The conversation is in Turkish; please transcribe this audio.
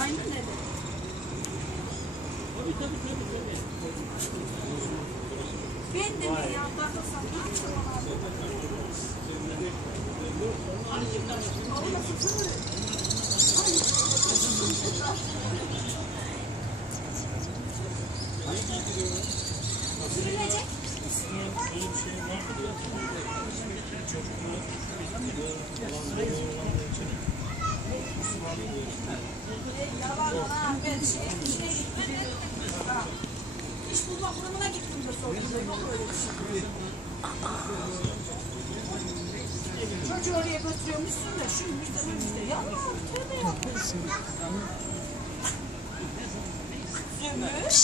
Aynen öyle. Ben de mi ya? Bakılsam ne yapacağım abi? Sürülecek. Yalan ha, ben şeye gittim. İş bulma kurumuna gittim de sordum. Yok öyle bir şey. Çocuğu oraya götürüyormuşsun da şu müjde. Yalan, tövbe yapmışsın. Zümrüt.